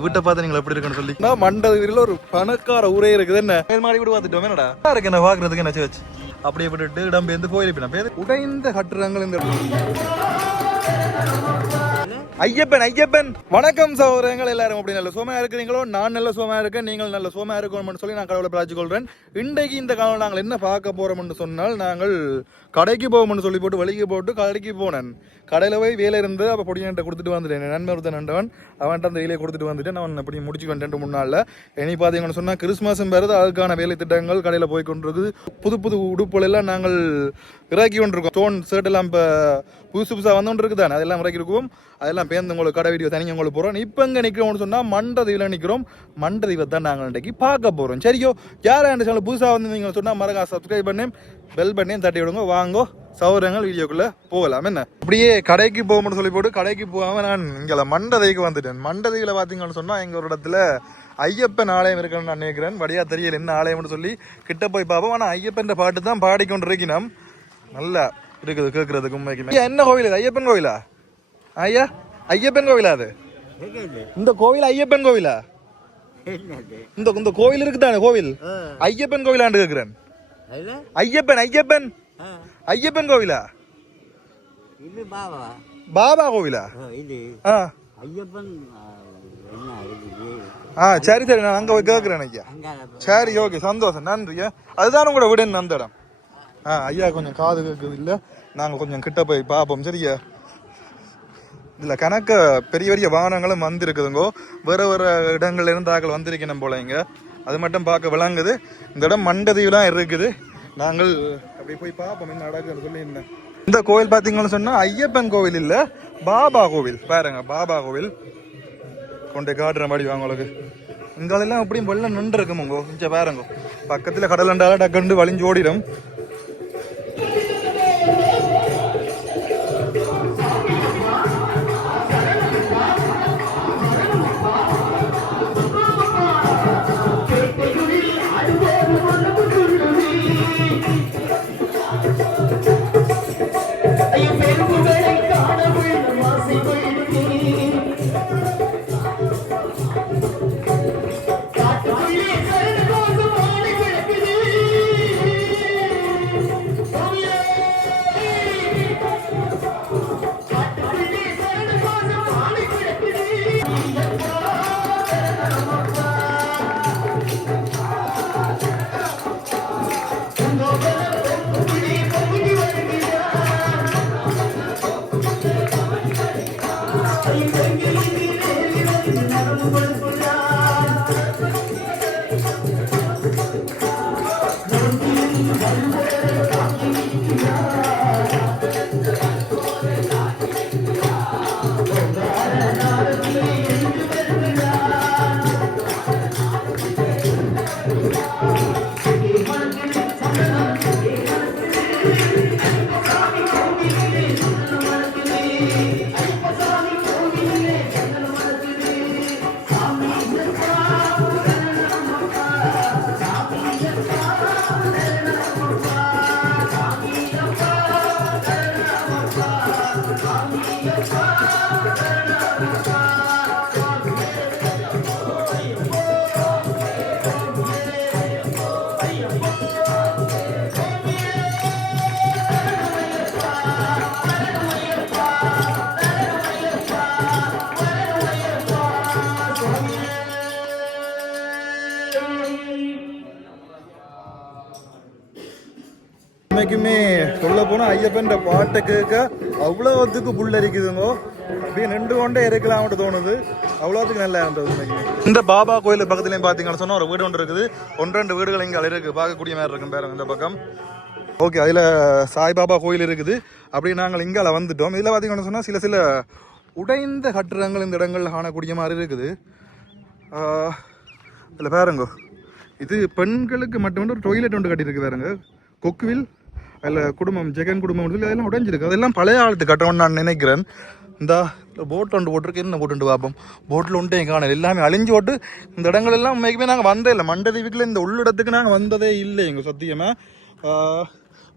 வீட்டை பார்த்து நீங்கள் எப்படி இருக்குன்னு சொல்லி. நான் மண்டதில் ஒரு பணக்கார ஊரே இருக்குது என்ன? மேல் மாடி கூட பார்த்துட்டோம் என்னடா? இருக்கு என்ன பார்க்கறதுக்கு என்ன வச்சு அப்படியே விட்டுட்டு இடம் பேருந்து போயிருப்பேன் உடைந்த கட்டுறாங்கள் இந்த ஐயப்பன் ஐயப்பன். வணக்கம் சகோதரங்கள் எல்லாரும் அப்படி நல்ல சோமையா இருக்கிறீங்களோ? நான் நல்ல சோமா இருக்கேன் நீங்கள் நல்ல சோமா இருக்கணும்னு சொல்லி நான் கடவுளை பிராஜி கொள்றேன் இன்றைக்கு இந்த காலம் நாங்கள் என்ன பார்க்க போறோம்னு சொன்னால் நாங்கள் கடைக்கு போவோம்னு சொல்லி போட்டு வெளியே போட்டு கடைக்கு போனேன். கடையில் போய் வேலை இருந்து அப்போ பொடியன்ட்ட கொடுத்துட்டு வந்துட்டேன். நண்பர் ஒருத்தன் நண்டவன் அவன்கிட்ட அந்த வேலையை கொடுத்துட்டு வந்துட்டேன். அவன் அப்படி முடிச்சு வந்துட்டு மூணு நாளில். இனி பார்த்தீங்கன்னு சொன்னால் கிறிஸ்மஸும் பேருது அதுக்கான வேலை திட்டங்கள் கடையில் போய் கொண்டிருக்குது. புது புது உடுப்புகளெல்லாம் நாங்கள் இறக்கி கொண்டிருக்கோம். ஸ்டோன் ஷர்ட் எல்லாம் இப்போ புதுசு புதுசாக வந்துகிட்டு கொண்டு அதெல்லாம் இறக்கி இருக்கும். அதெல்லாம் பேருந்து உங்களுக்கு கடை வீடியோ தனியாக உங்களுக்கு போகிறோம் இப்போ இங்கே நிற்கிறோம்னு சொன்னால் மண்டதீவில் நிற்கிறோம் மண்டதீவை தான் நாங்கள் இன்றைக்கு பார்க்க போகிறோம் சரியோ யாரும் இந்த சேனல் புதுசாக வந்திருந்தீங்கன்னு சொன்னால் மறக்கா சப்ஸ்கிரைப் பண்ணி பெல் பண்ணியும் தட்டி விடுங்க. வாங்கோ சௌரங்கள் வீடியோக்குள்ளே போகலாம். என்ன? அப்படியே கடைக்கு போகணும்னு சொல்லி போட்டு கடைக்கு போகாமல் நான் இங்கே மண்டதைக்கு வந்துட்டேன். மண்டதையில் பார்த்தீங்கன்னு சொன்னால் எங்கள் ஒரு இடத்துல ஐயப்பன் ஆலயம் இருக்கணும்னு நான் நினைக்கிறேன். வடியா தெரியல என்ன ஆலயம்னு சொல்லி கிட்ட போய் பார்ப்போம். ஆனால் ஐயப்பன் பாட்டு தான் பாடிக்கொண்டு இருக்கணும் நல்லா இருக்குது கேட்கறதுக்கு உண்மைக்குமே ஐயா, என்ன கோவில் இது? ஐயப்பன் கோவிலா? ஐயா ஐயப்பன் கோவிலா அது? இந்த கோவில் ஐயப்பன் கோவிலா? இந்த இந்த கோவில் இருக்குதானே கோவில்? ஐயப்பன் கோவிலாண்டு கேட்கிறேன் ஐயப்பன் ஐயப்பன். ஐயப்பன் கோவிலா? பாபா. பாபா கோவிலா? ஐயப்பன் ஆ சரி சரி நான் அங்கே போய் கேட்குறேன் ஐயா. சரி ஓகே சந்தோஷம் நன்றி அதுதான் உங்களோட விடுன்னு அந்த இடம் ஆ ஐயா கொஞ்சம் காது கேட்குது இல்லை நாங்கள் கொஞ்சம் கிட்ட போய் பார்ப்போம். சரியா? இதில் கணக்க பெரிய பெரிய வாகனங்களும் வந்திருக்குதுங்கோ. வேறு வேறு இடங்கள்ல இருந்து ஆக்கள் வந்திருக்கணும் போல இங்கே. அது மட்டும் பார்க்க விளங்குது. இந்த இடம் மண்டதிலாம் இருக்குது. நாங்கள் அப்படி போய் பார்ப்போம் என்ன நடக்குதுன்னு சொல்லி என்ன. இந்த கோவில் பார்த்தீங்கன்னு சொன்னால் ஐயப்பன் கோவில் இல்லை பாபா கோவில். பாருங்க பாபா கோவில். கொண்டு காட்டுற மாதிரி வாங்க உங்களுக்கு. அதெல்லாம் எப்படியும் வெள்ளம் நின்று இருக்குமுங்கோ கொஞ்சம் பாருங்க. பக்கத்தில் கடல் ரெண்டாவது டக்குண்டு வழிஞ்சு ஓடிடும். உண்மைக்குமே சொல்ல போனால் ஐயப்பன்ற பாட்டை கேட்க அவ்வளோத்துக்கு புல்லரிக்குதுங்கோ அப்படியே நின்று கொண்டே இருக்கலாம்னு தோணுது. அவ்வளோத்துக்கு நல்லா இருந்தது இந்த பாபா கோயில் பக்கத்துலேயும் பார்த்தீங்கன்னு சொன்னால் ஒரு வீடு ஒன்று இருக்குது. ஒன்று ரெண்டு வீடுகள் இங்கே இருக்கு பார்க்கக்கூடிய மாதிரி இருக்கும் பாருங்க இந்த பக்கம். ஓகே அதில் சாய்பாபா கோயில் இருக்குது. அப்படி நாங்கள் இங்கால வந்துட்டோம். இதில் பார்த்தீங்கன்னு சொன்னால் சில சில உடைந்த கட்டிடங்கள் இந்த இடங்களில் காணக்கூடிய மாதிரி இருக்குது. இதில் பாருங்க. இது பெண்களுக்கு மட்டும் ஒரு டொய்லெட் ஒன்று கட்டியிருக்கு பாருங்க. கொக்குவில் அதில் குடும்பம் ஜெகன் குடும்பம் அதெல்லாம் உடஞ்சிருக்கு. அதெல்லாம் பழைய காலத்து கட்டணும்னு நான் நினைக்கிறேன். இந்த போட்டில் ஒன்று போட்டிருக்கு. என்ன போட்டு பார்ப்போம் போட்டில் ஒன்றையும் காணல எல்லாமே அழிஞ்சு போட்டு இந்த இடங்கள் எல்லாம் உண்மைக்குமே நாங்கள் வந்தே இல்லை. மண்டதீவுக்குள்ள இந்த உள்ளிடத்துக்கு நாங்கள் வந்ததே இல்லை எங்கள் சத்தியமாக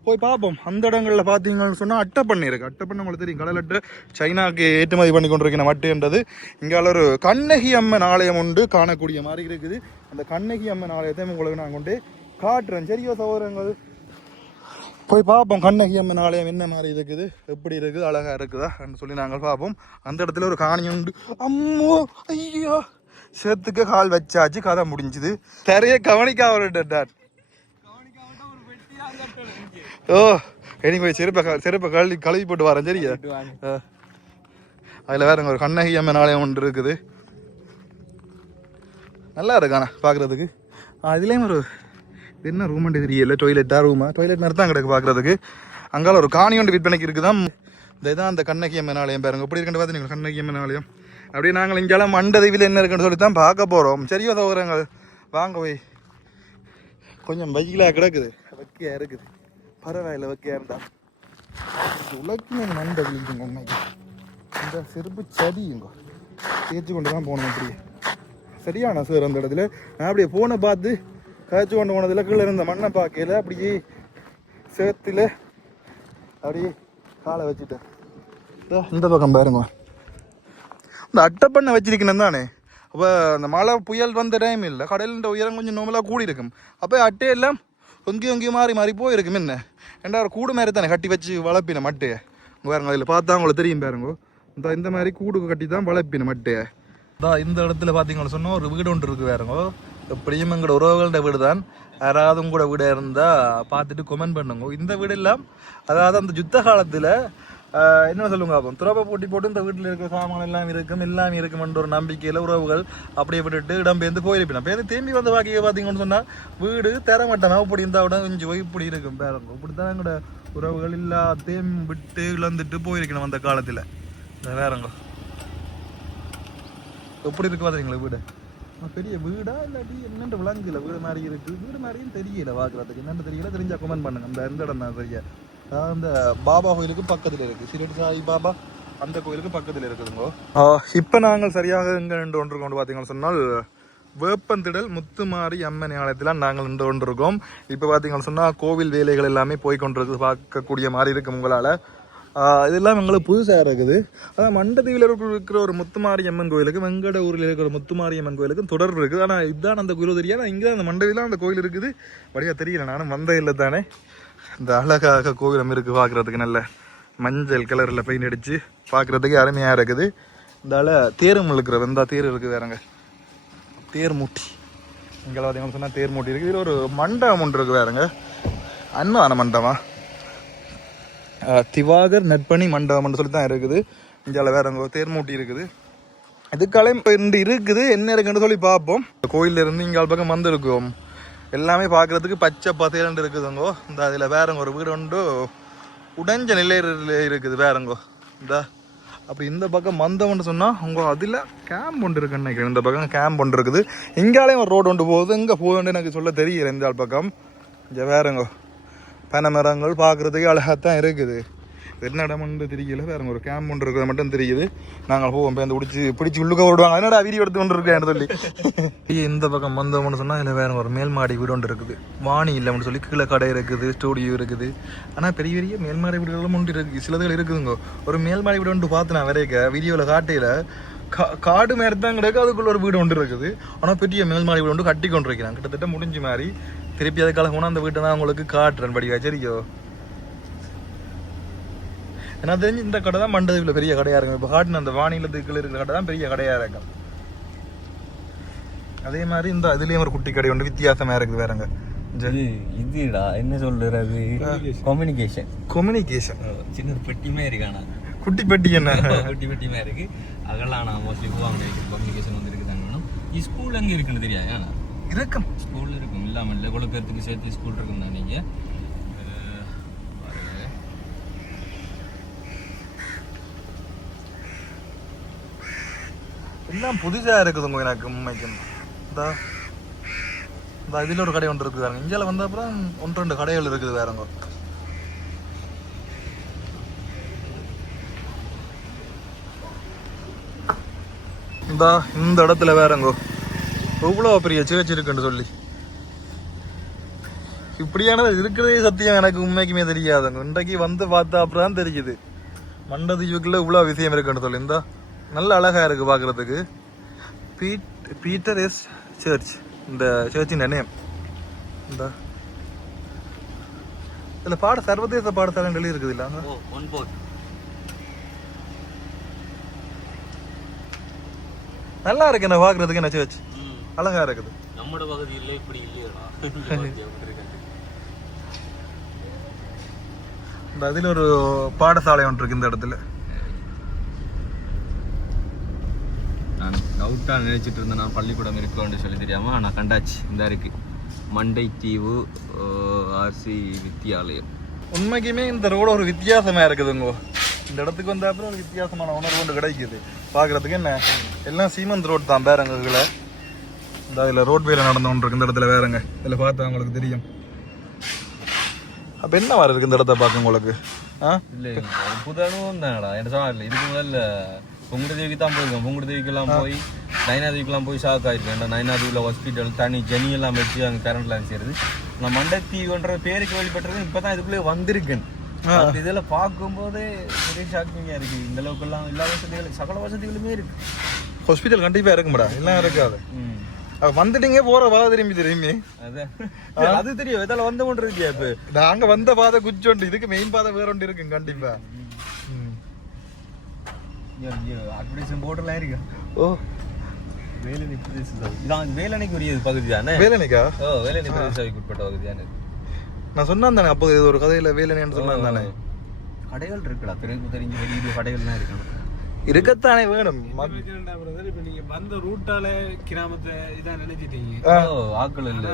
போய் பார்ப்போம். அந்த இடங்களில் பார்த்தீங்கன்னு சொன்னால் அட்டைப்பண்ணை இருக்குது அட்டைப்பண்ணை உங்களுக்கு தெரியும். கடலட்டு அட்டை சைனாக்கு ஏற்றுமதி பண்ணி கொண்டிருக்கிற மட்டுன்றது இங்கால ஒரு கண்ணகி அம்மன் ஆலயம் உண்டு. காணக்கூடிய மாதிரி இருக்குது. அந்த கண்ணகி அம்மன் ஆலயத்தை உங்களுக்கு நான் கொண்டு காட்டுறேன். சரியோ சகோதரங்கள் போய் பார்ப்போம். கண்ணகி அம்மன் ஆலயம் என்ன மாதிரி இருக்குது எப்படி இருக்குது அழகா இருக்குதா சொல்லி நாங்கள் பார்ப்போம். அந்த இடத்துல ஒரு காணி உண்டு. அம்மோ ஐயோ. சேத்துக்கு கால் வச்சாச்சு கதை முடிஞ்சுது. நிறைய கவனிக்க அவர்கிட்ட ஓ இனி போய் செருப்பை செருப்பை கழுவி கழுவி போட்டு வரேன் சரியா. அதுல வேற ஒரு கண்ணகி அம்மன் ஆலயம் ஒன்று இருக்குது. நல்லா இருக்காண்ணா பார்க்குறதுக்கு. அதுலேயும் ஒரு என்ன ரூம் தெரியல. டொய்லெட்டா ரூமா டொய்லெட் மாதிரி தான் கிடக்கு பார்க்குறதுக்கு அங்கால ஒரு காணி ஒன்று விற்பனைக்கு இருக்குதான் இந்த இதான் அந்த கண்ணகி அம்மன் ஆலயம் பாருங்க. எப்படி இருக்குன்னு பார்த்தீங்களா கண்ணகி அம்மன் ஆலயம். அப்படியே நாங்கள் இங்கெல்லாம் மண்டதவியில் என்ன இருக்குன்னு சொல்லி தான் பார்க்க போகிறோம் சரியோ சௌகரங்கள் வாங்க போய். கொஞ்சம் வெயிலாக கிடக்குது. வைக்கையா இருக்குது. பரவாயில்ல வைக்கையா இருந்தா. உலகமே மண்டவில் உண்மைக்கு இந்த செருப்பு சதியுங்க தேய்ச்சி கொண்டு தான் போகணும் அப்படியே. சரியான சார் அந்த இடத்துல? நான் அப்படியே போனை பார்த்து காய்ச்சி கொண்டு போனதில் கீழே இருந்த மண்ணை பார்க்கையில் அப்படியே சேர்த்தில் அப்படியே காலை வச்சுட்டேன். இந்த பக்கம் பாருங்க. இந்த அட்டைப்பண்ணை வச்சிருக்கணும் தானே? அப்போ அந்த மழை புயல் வந்த டைம் இல்லை கடலின் உயரம் கொஞ்சம் நோமலாக கூடி இருக்கும். அப்போ அட்டையெல்லாம் ஒங்கி ஒங்கி மாறி மாறி போயிருக்கும். என்ன? ரெண்டாவது ஒரு கூடு மாதிரி தானே கட்டி வச்சு வளர்ப்பின மட்டையை? பாருங்க அதில் பார்த்தா உங்களுக்கு தெரியும் பாருங்க. இந்த இந்த மாதிரி கூடு கட்டி தான் வளர்ப்பின மட்டையை. தான் இந்த இடத்துல பார்த்தீங்கன்னு சொன்னால் ஒரு வீடு ஒன்று இருக்குது வேறுங்கோ எப்படியும் எங்களோட உறவுகளோட வீடு தான் யாராவது உங்களோட வீடு இருந்தால் பார்த்துட்டு கொமெண்ட் பண்ணுங்க. இந்த வீடு எல்லாம் அதாவது அந்த யுத்த காலத்தில் என்ன சொல்லுங்க அப்போ? துறப்ப போட்டி போட்டு இந்த வீட்டில் இருக்கிற சாமான் எல்லாம் இருக்கும் எல்லாம் இருக்குமென்ற ஒரு நம்பிக்கையில் உறவுகள் அப்படியே விட்டுட்டு இடம்பெயர்ந்து போயிருப்பினா பேர் திரும்பி வந்து பாக்கி பார்த்தீங்கன்னு சொன்னால் வீடு தரமாட்டானா இப்படி இருந்தால் விட கொஞ்சம் போய் இப்படி இருக்கும் பேரங்க. இப்படி தான் எங்களோட உறவுகள் எல்லாத்தையும் விட்டு இழந்துட்டு போயிருக்கணும் அந்த காலத்தில். இந்த வேறங்க எப்படி இருக்கு பாத்தீங்களா வீடு? பெரிய வீடா இல்லாட்டி என்னென்று விளங்கல வீடு மாதிரி இருக்கு. வீடு மாதிரியும் தெரியல பார்க்குறதுக்கு என்னென்னு தெரியல தெரிஞ்சா கமெண்ட் பண்ணுங்க. அந்த எந்த இடம் தான் தெரிய அதாவது அந்த பாபா கோயிலுக்கு பக்கத்தில் இருக்கு. சிரடி சாய் பாபா அந்த கோயிலுக்கு பக்கத்தில் இருக்குதுங்கோ. இப்போ நாங்கள் சரியாக எங்கே நின்று கொண்டிருக்கோம் பார்த்தீங்கன்னு சொன்னால் வேப்பந்திடல் முத்துமாரி அம்மன் ஆலயத்தில் நாங்கள் நின்று கொண்டிருக்கோம். இப்போ பார்த்தீங்கன்னு சொன்னால் கோவில் வேலைகள் எல்லாமே போய் கொண்டிருக்கு. பார்க்கக்கூடிய மாதிரி இருக்கும் உங்களால். இதெல்லாம் எங்களுக்கு புதுசாக இருக்குது. அதான் மண்டதீவில் இருக்கிற ஒரு முத்துமாரி அம்மன் கோயிலுக்கு வெங்கட ஊரில் இருக்கிற முத்துமாரி அம்மன் கோயிலுக்கும் தொடர்பு இருக்குது. ஆனால் இதுதான் அந்த கோயில் தெரியாது இங்கே தான் அந்த மண்டவிலாம் அந்த கோயில் இருக்குது. வழியாக தெரியல நானும் வந்த இல்லை தானே. இந்த அழகாக கோவிலம் இருக்குது பார்க்குறதுக்கு நல்ல மஞ்சள் கலரில் பெயிண்ட் அடித்து பார்க்குறதுக்கு அருமையாக இருக்குது. இந்த தேரும் இழுக்கிற வெந்தா தேர் இருக்குது வேறங்க தேர் மூட்டி. இங்கே பார்த்தீங்கன்னு சொன்னால் தேர் மூட்டி இருக்குது இதில் ஒரு மண்டபம் ஒன்று இருக்குது வேறங்க அன்னதான மண்டபம். திவாகர் நட்பணி மண்டபம்னு சொல்லி தான் இருக்குது. இங்கே வேற அங்கே தேர்மூட்டி இருக்குது. இதுக்காலே இப்போ ரெண்டு இருக்குது. என்ன இருக்குன்னு சொல்லி பார்ப்போம். இந்த கோயில்ல இருந்து இங்கே பக்கம் வந்திருக்கோம். எல்லாமே பார்க்குறதுக்கு பச்சை பசேலண்டு இருக்குதுங்கோ இந்த அதில் வேறங்க ஒரு வீடு உண்டு. உடைஞ்ச நிலையில் இருக்குது வேறங்கோ இந்த அப்படி இந்த பக்கம் வந்தோம்னு சொன்னால் உங்கள் அதில் கேம்ப் ஒன்று இருக்குன்னு நினைக்கிறேன். இந்த பக்கம் கேம்ப் ஒன்று இருக்குது. இங்காலையும் ஒரு ரோடு ஒன்று போகுது. இங்கே போகுதுன்னு எனக்கு சொல்ல தெரியல இந்த ஆள் பக்கம் இங்கே வேறங்கோ பனைமரங்கள் பார்க்குறதுக்கு அழகாக தான் இருக்குது. என்ன இடம்னு தெரியல வேற ஒரு கேம்ப் ஒன்று இருக்கிறது மட்டும் தெரியுது. நாங்கள் போவோம் பேருந்து பிடிச்சி பிடிச்சி உள்ளுக்க விடுவாங்க என்னடா வீடியோ எடுத்து கொண்டு இருக்கேன் சொல்லி. இந்த பக்கம் வந்தோம்னு சொன்னால் இதில் வேற ஒரு மேல்மாடி வீடு ஒன்று இருக்குது. வாணி இல்லைன்னு சொல்லி கீழே கடை இருக்குது ஸ்டூடியோ இருக்குது. ஆனால் பெரிய பெரிய மேல் மாடி வீடுகளும் ஒன்று இருக்குது சிலதுகள் இருக்குதுங்க. ஒரு மேல்மாடி வீடு ஒன்று பார்த்து நான் வரைக்க வீடியோவில் காட்டையில். காடு மாதிரி தான் கிடக்கு அதுக்குள்ள ஒரு வீடு ஒன்று இருக்குது. ஆனால் பெரிய மேல் மாடி வீடு ஒன்று கட்டி கொண்டு இருக்கிறாங்க கிட்டத்தட்ட முடிஞ்ச மாதிரி திருப்பி அதுக்காக போனால் அந்த வீட்டை நான் உங்களுக்கு காட்டுறேன் படிவா சரிக்கோ? எனக்கு தெரிஞ்சு இந்த கடை தான் மண்டதில் பெரிய கடையாக இருக்கும். இப்போ காட்டின அந்த வானிலத்துக்குள்ள இருக்கிற கடை தான் பெரிய கடையாக இருக்கும். அதே மாதிரி இந்த இதுலேயும் ஒரு குட்டி கடை ஒன்று வித்தியாசமாக இருக்குது வேறங்க இது இதுடா என்ன சொல்றது கம்யூனிகேஷன் கம்யூனிகேஷன் சின்ன பெட்டி மாதிரி இருக்கானா குட்டி பெட்டி என்ன? பெட்டி பெட்டி மாதிரி இருக்கு. அதெல்லாம் நான் மோஸ்ட்லி போவாங்க கம்யூனிகேஷன் வந்து இருக்குதாங்க ஸ்கூல் அங்கே இருக்குன்னு தெரியாது ஆனா இருக்கும். ஸ்கூல் இருக்கும். இல்லாமல் இல்லை. இவ்வளோ பேர்த்துக்கு சேர்த்து ஸ்கூல் இருக்கும் தான் நீங்கள் எல்லாம் புதுசாக இருக்குதுங்க எனக்கு உண்மைக்கும். இந்த. இந்த இதில் ஒரு கடை ஒன்று இருக்குது வேறங்க இந்தியாவில் வந்த அப்புறம் ஒன்று ரெண்டு கடைகள் இருக்குது வேறங்க இந்த இந்த இடத்துல வேறங்கோ. எவ்வளோ பெரிய சேர்ச் இருக்குன்னு சொல்லி. இப்படியானது இருக்கிறதே சத்தியம் எனக்கு உண்மைக்குமே தெரியாதுங்க. இன்றைக்கு வந்து பார்த்தா அப்புறம் தான் தெரியுது மண்டதீவுக்குள்ள இவ்வளோ விஷயம் இருக்குன்னு சொல்லி. இந்த நல்ல அழகாக இருக்குது பார்க்குறதுக்கு. பீட் பீட்டர் எஸ் சர்ச். இந்த சர்ச்சின் நேம். இந்த. இதில் பாட சர்வதேச பாடசாலை எழுதி இருக்குது இல்லை ஒன் போர்ட். நல்லா இருக்கு என்ன பாக்குறதுக்கு என்ன சர்ச் அழகா இருக்குது. நம்மட பகுதியில் இப்படி இருக்காது. இந்த அதில் ஒரு பாடசாலை ஒன்று இருக்கு இந்த இடத்துல. நான் டவுட்டாக நினைச்சிட்டு இருந்தேன். நான் பள்ளிக்கூடம் இருக்குன்னு சொல்லி தெரியாம நான் கண்டாச்சு. இந்த இருக்கு. மண்டை தீவு ஆர்சி வித்தியாலயம் உண்மைக்குமே இந்த ரோடு ஒரு வித்தியாசமா இருக்குதுங்க இந்த இடத்துக்கு வந்த அப்புறம் ஒரு வித்தியாசமான உணர்வு ஒன்று கிடைக்குது. பார்க்கறதுக்கு என்ன? எல்லாம் சீமந்த் ரோடு தான் பேரங்கல இந்த அதில் ரோட் வேலை நடந்து ஒன்று இருக்கு இந்த இடத்துல வேறங்க இதில் பார்த்தா உங்களுக்கு தெரியும். அப்போ என்ன வர இருக்கு இந்த இடத்த பார்க்க உங்களுக்கு? ஆ? இல்ல புது அனுபவம் தானடா. என்ன சொன்னார்ல இதுக்கு முதல்ல பொங்குடு தேவிக்கு தான் போயிருக்கோம். பொங்குடு தேவிக்கெல்லாம் போய் நைனா தேவிக்கெல்லாம் போய் ஷாக் நைனா தேவியில் ஹாஸ்பிட்டல் தனி ஜனி எல்லாம் வச்சு அங்கே கரண்ட்லாம் செய்யுது நான் மண்டத்தீவுன்ற பேருக்கு வெளிப்பட்டது இப்போ தான் இதுக்குள்ளே வந்திருக்கேன். அந்த இதில் பார்க்கும்போதே பெரிய ஷாக்கிங்காக இருக்கு. இந்த அளவுக்குலாம் எல்லா வசதிகளும் சகல வசதிகளுமே இருக்கு. ஹாஸ்பிட்டல் கண்டிப்பாக இருக்கும்டா எல்லாம் இருக்காது வந்துட்டீங்க போற பாதை திரும்பி திரும்பி. அது. தெரியும். இதில் வந்து கொண்டு இருக்கியா இப்போ? நாங்க வந்த பாதை குச்சோண்டு இதுக்கு மெயின் பாதை வேற ஒன்று இருக்கு கண்டிப்பா. அட்வர்டைஸ்மெண்ட் போர்டெல்லாம் இருக்கு? ஓ. வேலனை பிரதேச சபை இதான் வேலனைக்கு உரிய பகுதி தானே? வேலனிக்கா ஓ வேலனை பிரதேச சபைக்கு உட்பட்ட பகுதி தானே? நான் சொன்னான் தானே அப்போ இது ஒரு கதையில வேலனின்னு சொன்னான் தானே. கடைகள் இருக்குடா. பிறகு தெரிஞ்சு வெளியே கடைகள்லாம் இருக்கணும் இருக்கத்தானே வேணும். இப்ப நீங்க வந்த ரூட்டால கிராமத்தை இதான் நினைச்சிட்டீங்க. ஆக்கள் இல்ல.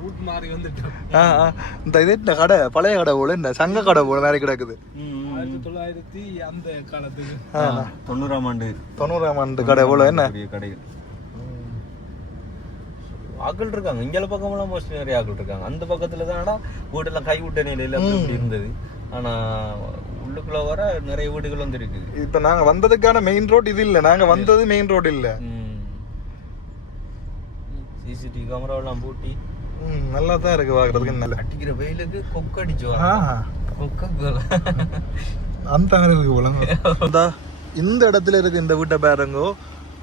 ரூட் மாறி வந்துட்டோம். இந்த இது என்ன கடை? பழைய கடை போல என்ன? சங்க கடை போல மாதிரி கிடக்குது. ஆயிரத்தி தொள்ளாயிரத்தி அந்த காலத்துக்கு. தொண்ணூறாம் ஆண்டு. தொண்ணூறாம் ஆண்டு கடை போல என்ன? கடைகள். ஆக்கள் இருக்காங்க. இங்கே பக்கமெல்லாம் மோஸ்ட்லி நிறைய ஆக்கள் இருக்காங்க. அந்த பக்கத்துல தானடா வீடெல்லாம் கை விட்ட நிலையில இருந்தது. ஆனா உள்ளுக்குள்ள வர நிறைய வீடுகள் வந்து இருக்குது. இப்ப நாங்க வந்ததுக்கான மெயின் ரோட் இது இல்ல. நாங்க வந்தது மெயின் ரோட் இல்ல. சிசிடிவி கேமராவெல்லாம் பூட்டி. ம், நல்லா தான் இருக்கு பாக்குறதுக்கு. நல்ல. அடிக்கிற வெயிலுக்கு கொக்கடிச்சு ஆ, கொக்க அந்த மாதிரி இருக்கு போல. இந்தா, இடத்துல இருக்கு இந்த வீட்டை பாருங்கோ.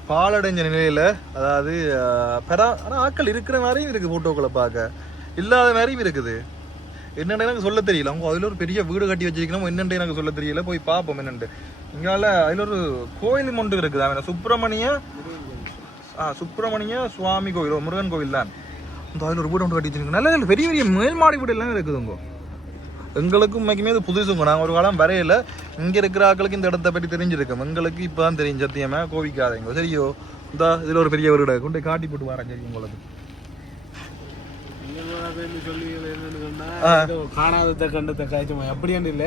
பாலடைஞ்ச நிலையில அதாவது பெரா ஆனா ஆட்கள் இருக்கிற மாதிரியும் இருக்கு போட்டோக்களை பார்க்க. இல்லாத மாதிரியும் இருக்குது. என்னென்னு எனக்கு சொல்ல தெரியல. அவங்க அதில் ஒரு பெரிய வீடு கட்டி வச்சிருக்கணும். என்னென்று எனக்கு சொல்ல தெரியல. போய் பார்ப்போம் என்னென்று இங்கால அதில் ஒரு கோயில் ஒன்று இருக்குது. அவன் சுப்பிரமணிய ஆ சுப்பிரமணிய சுவாமி கோயில் முருகன் கோயில் தான். இந்த அதில் ஒரு வீடு ஒன்று கட்டி வச்சிருக்கோம் நல்ல பெரிய பெரிய மேல்மாடி வீடு எல்லாம் இருக்குதுங்க எங்களுக்கும் உண்மைக்குமே இது புதுசுங்க நாங்கள் ஒரு காலம் வரையில இங்கே இருக்கிற ஆட்களுக்கு இந்த இடத்த பற்றி தெரிஞ்சிருக்கோம். எங்களுக்கு இப்போ தான் தெரியும் சத்தியமாக கோவிக்காதீங்க. சரியோ? இந்த இதில் ஒரு பெரிய வீடு கொண்டு போய் காட்டி போட்டு வரேன். சரி உங்களுக்கு சொல்லி என்னன்னு சொன்னா ஆ. ஏதோ காணாதத கண்டத காய்ச்சமா? அப்படியான்னு இல்ல.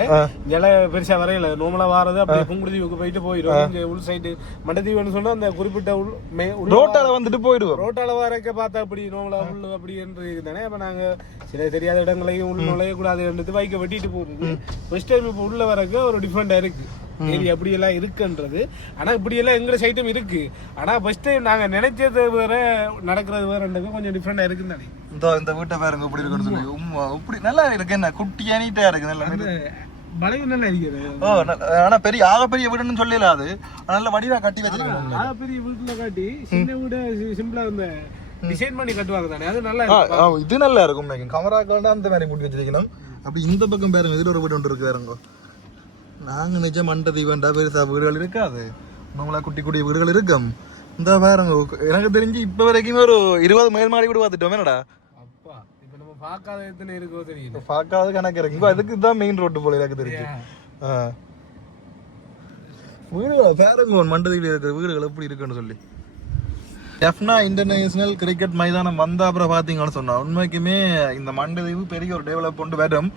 இல பெருசா வரையில. நார்மலா வாரது அப்படியே புங்குடுதீவுக்கு போயிட்டு போயிடும். இங்க உள் சைடு மண்டதீவுன்னு சொன்னா அந்த குறிப்பிட்ட உள் ரோட்டால வந்துட்டு போயிடுவோம். ரோட்டால வரக்க பார்த்தா அப்படி நோமலா உள்ள அப்படி என்று இருக்குதானே? அப்ப நாங்க சில தெரியாத இடங்களையும் உள்ள நுழைய கூடாது வைக்க வெட்டிட்டு போகுது ஃபர்ஸ்ட் டைம் இப்ப உள்ள வரக்க ஒரு டிஃப்ரெண்டா இருக்கு. ஏரி அப்படி எல்லாம் இருக்குன்றது. ஆனா இப்படி எல்லாம் எங்க சைட்டும் இருக்கு. ஆனா ஃபர்ஸ்ட் டைம் நாங்க நினைச்சது வேற நடக்கிறது வேறன்றது கொஞ்சம் டிஃப்ரெண்டா இருக்குன்னு நினைக்கிறேன். இந்த இந்த வீட்டை பாருங்க இப்படி இருக்குன்னு சொல்லி. உம்மா, இப்படி நல்லா இருக்கு. என்ன குட்டியா நீட்டா இருக்கு. நல்ல ஆனா பெரிய ஆக பெரிய வீடுன்னு சொல்லல அது. நல்ல வடிவா கட்டி வச்சிருக்கோம் ஆ, பெரிய வீட்டுல காட்டி சின்ன வீட சிம்பிளா இந்த டிசைன் பண்ணி கட்டுவாங்க தானே. அது நல்லா இது நல்லா இருக்கும். கமராக்கு வேண்டாம் அந்த மாதிரி முடி வச்சிருக்கணும். அப்படி இந்த பக்கம் பாருங்க இதுல ஒரு வீடு ஒன்று இருக்கு வேறங்க நாங்க நிஜ மண்டதி வேண்டா பெருசா வீடுகள் இருக்காது. நம்மளா குட்டி குட்டி வீடுகள் இருக்கும். இந்த பாருங்க எனக்கு தெரிஞ்சு இப்ப வரைக்குமே ஒரு இருபது மேல் மாடி வீடு பார்த்துட்டோம். என்னடா? அப்பா இப்ப நம்ம பார்க்காத எத்தனை இருக்கோ தெரியல பார்க்காத கணக்கு இருக்கு. இங்க அதுக்கு தான் மெயின் ரோட்டு போல எனக்கு தெரிஞ்சு. வீடுகள் பாருங்க மண்டதியில் இருக்கிற வீடுகள் எப்படி இருக்குன்னு சொல்லி. எஃப்னா இன்டர்நேஷனல் கிரிக்கெட் மைதானம் வந்த அப்புறம் பார்த்தீங்கன்னு சொன்னா உண்மைக்குமே இந்த மண்டதீவு பெரிய ஒரு டெவலப் கொண்டு வரும்.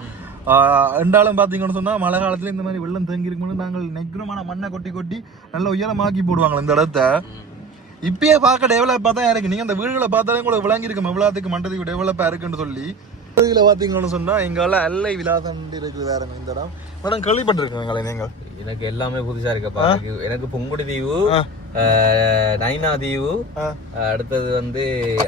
ரெண்டாலும் பார்த்தீங்கன்னு சொன்னால் மழை காலத்துல இந்த மாதிரி வெள்ளம் தேங்கி நாங்கள் நெக்ரமான மண்ணை கொட்டி கொட்டி நல்ல உயரமாக்கி போடுவாங்க இந்த இடத்த. இப்பயே பார்க்க டெவலப்பாக தான் இருக்கு. நீங்க அந்த வீடுகளை பார்த்தாலே கூட விளங்கியிருக்கும். எவ்வளோத்துக்கு மண்டதீவு டெவலப்பாக இருக்குன்னு சொல்லி. இதில் பார்த்தீங்கன்னு சொன்னா எங்கால அல்லை விலாசம் இருக்குது வேற இந்த இடம்? மேடம் கேள்விப்பட்டிருக்கீங்களே நீங்கள்? எனக்கு எல்லாமே புதுசா இருக்கப்பா எனக்கு எனக்கு புங்குடி தீவு அஹ், நைனா தீவு. அடுத்தது வந்து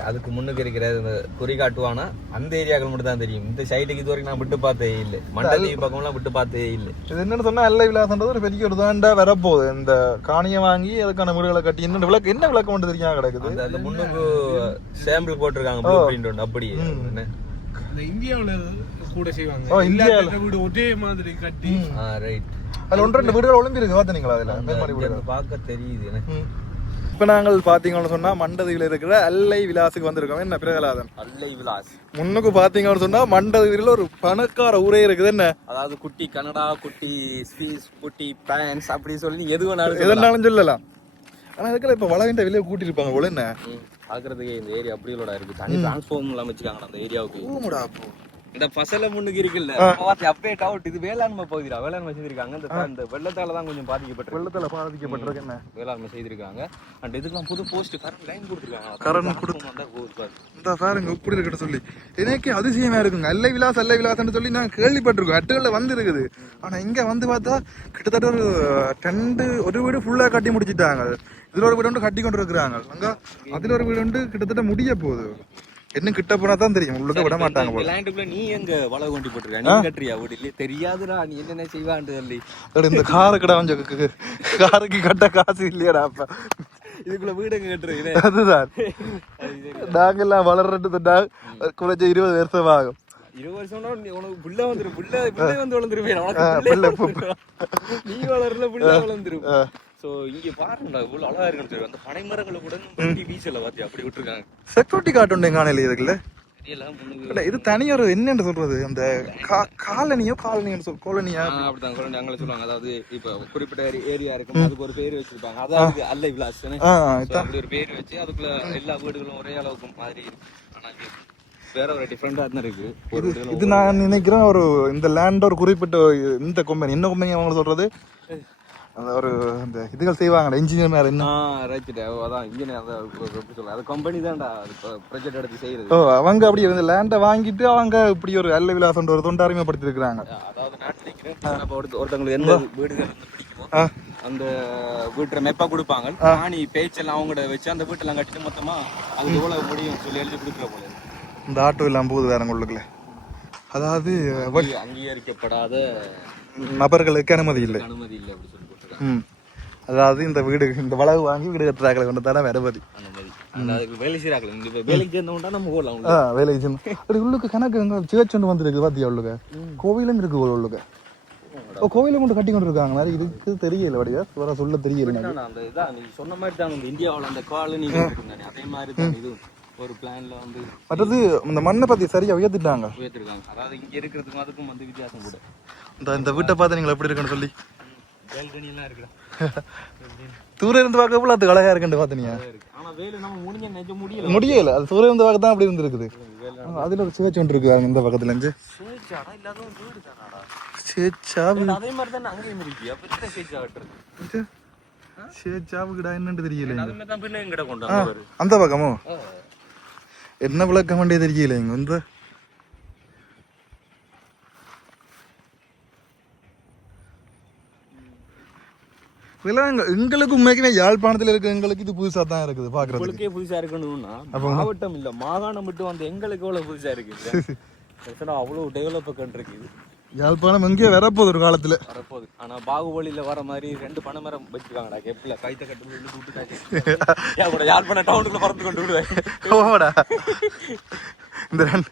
அதுக்கு முன்னுக்கு இருக்கிற இந்த குறி காட்டுவானா? அந்த ஏரியாக்கள் மட்டும் தான் தெரியும். இந்த சைடுக்கு இது வரைக்கும் நான் விட்டு பார்த்தே இல்லை. மண்டல தீவு பக்கம்லாம் விட்டு பார்த்தே இல்லை. இது என்னன்னு சொன்னா அல்லை விலாசன்றது ஒரு பெரிய ஒரு தாண்டா வரப்போகுது. இந்த காணியை வாங்கி அதுக்கான வீடுகளை கட்டி என்ன விளக்கு என்ன விளக்கு மட்டும் தெரியாம கிடக்குது? அந்த அந்த முன்னுக்கு சாம்பிள் போட்டிருக்காங்க ப்ளூ பிரிண்ட் ஒன்று அப்படியே. என்ன? இந்த இந்தியாவுல கூட செய்வாங்க. ஓ, எல்லா இந்தியாவுல. வீடு ஒரே மாதிரி கட்டி. ஆ ரைட் அதுல ஒன்று ரெண்டு வீடுகள் ஒளிம்பி இருக்கு பார்த்தீங்களா அதுல? மேல்மாடி வீடுகள். பார்க்க தெரியுது எனக்கு. இப்போ நாங்கள் பார்த்தீங்கன்னு சொன்னா மண்டதீவில் இருக்கிற அல்லை விலாசுக்கு வந்திருக்கோம். என்ன பிரகலாதன்? அல்லை விலாஸ். முன்னுக்கு பார்த்தீங்கன்னு சொன்னா மண்டதீவில் ஒரு பணக்கார ஊரே இருக்குது. என்ன? அதாவது குட்டி கனடா குட்டி ஸ்பீஸ் குட்டி பேன்ஸ் அப்படி சொல்லி எது வேணாலும் சொல்லலாம். எதனாலும் சொல்லலாம். ஆனா இதுக்குள்ள இப்ப வளவின்ற வெளியே கூட்டிருப்பாங்க போல என்ன? ம். பாக்குறதுக்கு இந்த ஏரியா அப்படியோட இருக்கு. தனி டிரான்ஸ்ஃபார்ம் எல்லாம் வச்சுக்காங்க அந்த ஏரியாவுக்கு ஊமுடா அப்போ இந்த பசல முன்னுக்கு இருக்குல்ல அப்டேட் அவுட் இது வேளாண்மை பகுதிடா. வேளாண்மை செய்திருக்காங்க. இந்த இந்த வெள்ளத்தால தான் கொஞ்சம் பாதிக்கப்பட்டிருக்கு. வெள்ளத்துல பாதிக்கப்பட்டிருக்கு என்ன? வேளாண்மை செய்திருக்காங்க. அண்ட் இதுக்கெல்லாம் புது போஸ்ட் கரண்ட் லைன் கொடுத்துருக்காங்க. Current கொடுத்து வந்தா. இந்த பாருங்க இப்படி இருக்கட்டும் சொல்லி. எனக்கு அதிசயமா இருக்குங்க. அல்லை விலாஸ் அல்லை விலாசம்னு சொல்லி நான் கேள்விப்பட்டிருக்கோம். அட்டுகள்ல வந்து இருக்குது ஆனா இங்க வந்து பார்த்தா கிட்டத்தட்ட ஒரு டெண்டு ஒரு வீடு ஃபுல்லா கட்டி முடிச்சிட்டாங்க. இதுல ஒரு வீடு ஒன்று கட்டி கொண்டு இருக்கிறாங்க அங்க அதுல ஒரு வீடு ஒன்று கிட்டத்தட்ட முடிய போகுது. இன்னும் கிட்ட போனா தான் தெரியும். உள்ளுக்க விட மாட்டாங்க போல. லேண்டுக்குள்ள நீ எங்க வளவு கொண்டு போட்டுருக்க? நீ கட்டுறியா வீடு தெரியாதுடா நீ என்னென்ன செய்வான்ட்டு சொல்லி. அட, இந்த காரு கடை கொஞ்சம் காருக்கு கட்ட காசு இல்லையாடா அப்ப. இதுக்குள்ள வீடு எங்க கட்டுறது அதுதான். நாங்கெல்லாம் வளர்றது குறைஞ்ச இருபது வருஷம் ஆகும். இருபது வருஷம்னா நீ உனக்கு புள்ள வந்துரும் புள்ள புள்ள வந்து புள்ள நீ வளரல புள்ள வளர்ந்துரும் சோ இங்க பாருங்கடா இவ்வளவு அழகா இருக்குன்னு சொல்லி. அந்த பனைமரங்களை கூட வீசல பாத்தி அப்படி விட்டுருக்காங்க. செக்யூரிட்டி கார்டு உண்டு காணையில இருக்குல்ல? இல்ல இது தனி ஒரு என்னன்னு சொல்றது? அந்த காலனியோ காலனின்னு சொல் கோலனியா அப்படிதான் குழந்தை அங்கே சொல்லுவாங்க. அதாவது இப்ப குறிப்பிட்ட ஏரியா இருக்கும் அதுக்கு ஒரு பேர் வச்சிருப்பாங்க. அதாவது அல்ல விலாஸ் அப்படி ஒரு பேர் வச்சு அதுக்குள்ள எல்லா வீடுகளும் ஒரே அளவுக்கு மாதிரி ஆனா வேற ஒரு டிஃப்ரெண்டா தான் இருக்கு. இது நான் நினைக்கிறேன் ஒரு இந்த லேண்ட் ஒரு குறிப்பிட்ட இந்த கம்பெனி என்ன கம்பெனி அவங்க சொல்றது? அந்த ஒரு அந்த இதுகள் செய்வாங்க இன்ஜினியர் என்ன ஆ ரைட் அதான் இன்ஜினியர் அதான் எப்படி சொல்ல அது கம்பெனி தான்டா. ப்ராஜெக்ட் எடுத்து செய்யறது ஓ அவங்க அப்படி இந்த லேண்டை வாங்கிட்டு அவங்க இப்படி ஒரு அல்ல விலாசம் ஒரு தொண்டு அறிமுகப்படுத்தி இருக்கிறாங்க அதாவது நாட்டில் ஒருத்தவங்களுக்கு எந்த வீடுகள் வந்து அந்த வீட்டுல மெப்பா கொடுப்பாங்க. ஆணி பேச்செல்லாம் அவங்கள வச்சு அந்த வீட்டெல்லாம் கட்டிட்டு மொத்தமா அது எவ்வளவு முடியும் சொல்லி எழுதி கொடுக்குற போல. இந்த ஆட்டோ இல்லாம போகுது வேற உள்ளுக்குள்ள. அதாவது அங்கீ- அங்கீகரிக்கப்படாத நபர்களுக்கு அனுமதி இல்லை. அனுமதி இல்லை அப்படி சொல்லி ம். அதாவது இந்த வீடு இந்த வளவு வாங்கி வீடு கட்டுறாக்களை கொண்டு தானே வரபதி வேலை இப்ப வேலைக்கு சேர்ந்தவன்டா நம்ம போடலாம். ஆ வேலை செய்யணும் அப்படி உள்ளுக்கு கணக்கு எங்க சிவச்சொண்டு வந்துருக்கு பாத்தியா உள்ளுக்க? கோவிலும் இருக்கு போல உள்ளுக்க. ஓ கோவிலும் கொண்டு கட்டி கொண்டு இருக்காங்க மாதிரி இதுக்கு தெரியல வடியா வர சொல்ல தெரியல அந்த இதான் நீ சொன்ன மாதிரி தான் இந்த இந்தியாவுல அந்த காலனி அதே மாதிரி தான் இது ஒரு பிளான்ல வந்து மற்றது இந்த மண்ணை பத்தி சரியா உயர்த்திட்டாங்க. உயர்த்திருக்காங்க. அதாவது இங்க இருக்கிறதுக்கும் அதுக்கும் வந்து வித்தியாசம் கூட. இந்த இந்த வீட்டை பார்த்து நீங்கள் எப்படி இருக்குன்னு சொல்லி. வேல்கனி எல்லாம் இருக்குடா தூரம் இருந்து பார்க்க போல அது அழகா இருக்குன்னு பாத்தீங்க இருக்கு முடியல. முடியல. அது தூரம் இருந்து பார்க்க தான் அப்படி இருந்திருக்குது. அதுல ஒரு சிவச்சொண்டு இருக்கு பாருங்க இந்த பக்கத்துல இருந்து. அதே மாதிரி தான் அங்கேயும் இருக்கு. தெரியல அந்த பக்கமோ? என்ன விளக்கம் வேண்டிய தெரியல இங்க வந்து. இதெல்லாம் எங்க- எங்களுக்கு உண்மைக்குமே யாழ்ப்பாணத்துல இருக்க எங்களுக்கு இது புதுசா தான் இருக்குது பாக்குறதுக்கு. உங்களுக்கே புதுசா இருக்கணும்னா மாவட்டம் இல்ல மாகாணம் மட்டும் வந்து எங்களுக்கு எவ்வளவு புதுசா இருக்கு ஆக்சுவலா அவ்வளவு டெவலப் இருக்கு இது யாழ்ப்பாணம் எங்கேயோ வரப்போகுது ஒரு காலத்துல. வரப்போகுது. ஆனா பாகுபலியில வர மாதிரி ரெண்டு பனைமரம் வச்சிருக்காங்கடா கெப்ல கைத்த கட்டு விட்டு விட்டுட்டாச்சு ஏன் கூட யாழ்ப்பாணம் டவுனுக்குள்ள பறந்து கொண்டு விடுவேன். இந்த ரெண்டு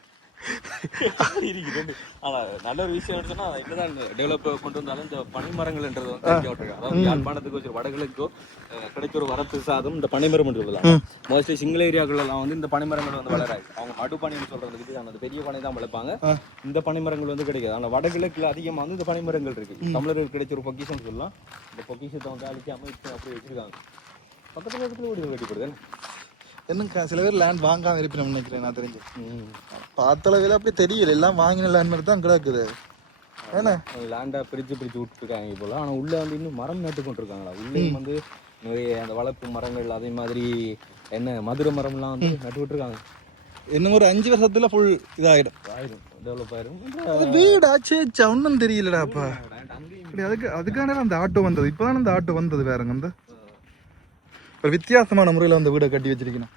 நல்ல ஒரு விஷயம் சொன்னா என்னதான் டெவலப் கொண்டு வந்தாலும் இந்த பனைமரங்கள்ன்றது வந்து அதாவது யாழ்ப்பாணத்துக்கு வச்சு வடகிழக்கோ கிடைச்ச ஒரு சாதம் இந்த பனைமரம் சொல்லலாம். மோஸ்ட்லி சிங்கள வந்து இந்த பனைமரங்கள் வந்து வளராது. அவங்க மடுப்பனைன்னு சொல்றது இதுக்கு அந்த பெரிய பனை தான் வளர்ப்பாங்க. இந்த பனைமரங்கள் வந்து கிடைக்காது. ஆனா வடகிழக்குல அதிகமா வந்து இந்த பனைமரங்கள் இருக்கு. தமிழருக்கு கிடைச்ச ஒரு பொக்கிஷம் சொல்லலாம். இந்த பொக்கிஷத்தை வந்து அழிக்காம இப்போ அப்படியே வச்சிருக்காங்க பக்கத்துல பக்கத்துல வீடுகள் கட்டிப்படுது க- சில பேர் லேண்ட் வாங்காம இருப்பினும் நினைக்கிறேன் நான் தெரிஞ்சு. பார்த்தளவில் அப்படி தெரியல. எல்லாம் வாங்கின லேண்ட் மாதிரி தான் கிடக்குது. ஏன்னா லேண்டா பிரிச்சு பிரிச்சு விட்டுருக்காங்க போல. ஆனா உள்ள வந்து இன்னும் மரம் நட்டு கொண்டிருக்காங்களா உள்ளேயும் வந்து நிறைய அந்த வளர்ப்பு மரங்கள் அதே மாதிரி என்ன மதுரை மரம்லாம் வந்து நட்டு விட்டுருக்காங்க. இன்னும் ஒரு அஞ்சு வருஷத்துல ஃபுல் இதாயிடும். ஆயிரும் டெவலப் ஆயிரும். அது வீடாச்சே ஒன்றும் தெரியலடாப்பா அதுக்கு அதுக்கான அந்த ஆட்டோ வந்தது. இப்போதான் அந்த ஆட்டோ வந்தது வேறங்க அந்த ஒரு வித்தியாசமான முறையில் அந்த வீடை கட்டி வச்சிருக்கணும்.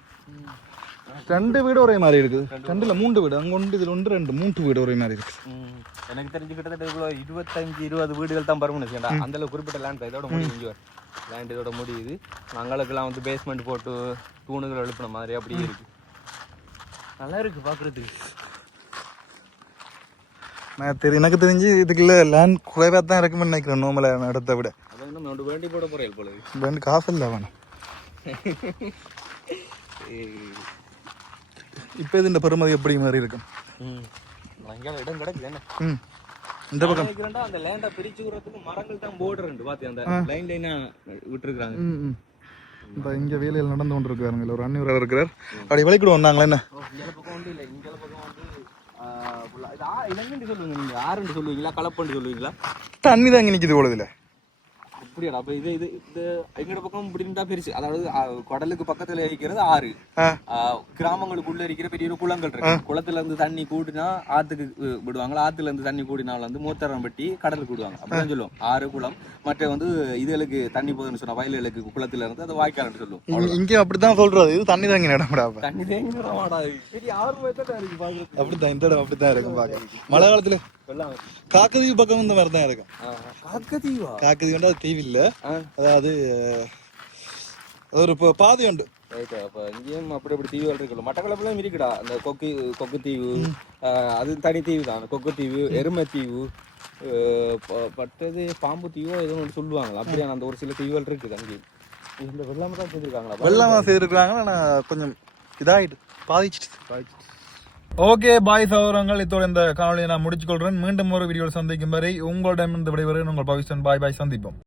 ரெண்டு வீடு ஒரே மாதிரி இருக்குது. ரெண்டுல மூன்று வீடு. அங்க ஒன்று இதுல ஒன்று ரெண்டு. மூன்று வீடு ஒரே மாதிரி இருக்குது. எனக்கு தெரிஞ்சு கிட்டத்தட்ட இவ்வளோ இருபத்தஞ்சு இருபது வீடுகள் தான் பரமனு செய்யண்டா அந்த குறிப்பிட்ட லேண்ட் இதோட முடியுது லேண்ட் இதோட முடியுது. அங்களுக்கெல்லாம் வந்து பேஸ்மெண்ட் போட்டு தூணுகள் எழுப்பின மாதிரி அப்படியே இருக்கு. நல்லா இருக்கு பாக்குறதுக்கு. நான் தெரி எனக்கு தெரிஞ்சு இதுக்குள்ள லேண்ட் குறைவாக தான் இருக்குன்னு நினைக்கிறேன் நோமல இடத்த விட. வேண்டி போட போறேன் போல. ரெண்டு காசு இல்லை வேணும் இப்போ இது இந்த பெருமதி எப்படி மாதிரி இருக்கும்? இடம் கிடைக்கல என்ன? ம். இந்த பக்கம். அந்த லேண்டை பிரிச்சு விடுறதுக்கு மரங்கள் தான் போர்டு ரெண்டு பாத்தி அந்த லைன் லைனா விட்டுருக்காங்க இந்த இங்கே வேலையில் நடந்து கொண்டு இருக்காருங்க ஒரு அண்ணூர் இருக்கிறார். அப்படி விளைக்கிடுவோம் நாங்களே என்ன? இங்கே பக்கம் வந்து இல்லை இங்கே பக்கம் வந்து ஆ, full ஆ- இது ஆ இலங்கன்னு சொல்லுவீங்க நீங்க ஆறுன்னு சொல்லுவீங்களா கலப்பன்னு சொல்லுவீங்களா? தண்ணி தான் இங்கே நிற்கிது போலதுல அப்படியாடா அப்ப இது இது இது எங்கட பக்கம் இப்படி இருந்தா பெருசு. அதாவது கடலுக்கு பக்கத்துல இருக்கிறது ஆறு. ஆ, கிராமங்களுக்குள்ள இருக்கிற பெரிய ஒரு குளங்கள் இருக்கு. குளத்துல இருந்து தண்ணி கூடினா ஆத்துக்கு அஹ், விடுவாங்க ஆத்துல இருந்து தண்ணி கூடினால் வந்து மூத்தரம் பட்டி கடலுக்கு விடுவாங்க. அப்படிதான் சொல்லுவோம். ஆறு குளம். மற்ற வந்து இதுகளுக்கு தண்ணி போகுதுன்னு சொன்னா வயல்களுக்கு குளத்துல இருந்து அது வாய்க்கால்னு சொல்லுவோம். இங்க- இங்கே அப்படி தான் சொல்கிறது இது தண்ணி தான் இங்கே நடமுடாப்பா தண்ணி தேங்கிடமாடா பெரிய இருக்கு பாக்குறது அப்படித்தான் இந்த இடம் அப்படித்தான் இருக்கும் பார்க்க மழை காலத்தில் காக்கதீவு பக்கம் இந்த மாதிரி தான் இருக்கும் காக்கதீவா காக்கதீவு அது தீவு இல்லை ஆ. அதாவது அது ஒரு பாதை உண்டு ரைட்டு அப்போ இங்கேயும் அப்படி அப்படி தீவுகள் இருக்குல்ல மட்டக்களப்புலையும் இருக்குடா அந்த கொக்கு கொக்கு தீவு அது தனி தீவு தான் அந்த கொக்கு தீவு எருமை தீவு பட்டது பாம்பு தீவோ ஏதோ ஒன்று சொல்லுவாங்களா அப்படியான அந்த ஒரு சில தீவுகள் இருக்குது அங்கேயும் இந்த வெள்ளாம தான் செஞ்சுருக்காங்களா வெள்ளமாக செய்திருக்கிறாங்க ஆனால் கொஞ்சம் இதாகிட்டு பாதிச்சிட்டு ஓகே பாய் சௌரங்கள் இதோட இந்த காணொலியை நான் முடிச்சுக்கொள்கிறேன் மீண்டும் ஒரு வீடியோவில் சந்திக்கும் வரை உங்களிடமிருந்து விடைபெறுகிறேன். உங்கள் பவிஷன் பாய் பாய். சந்திப்போம்.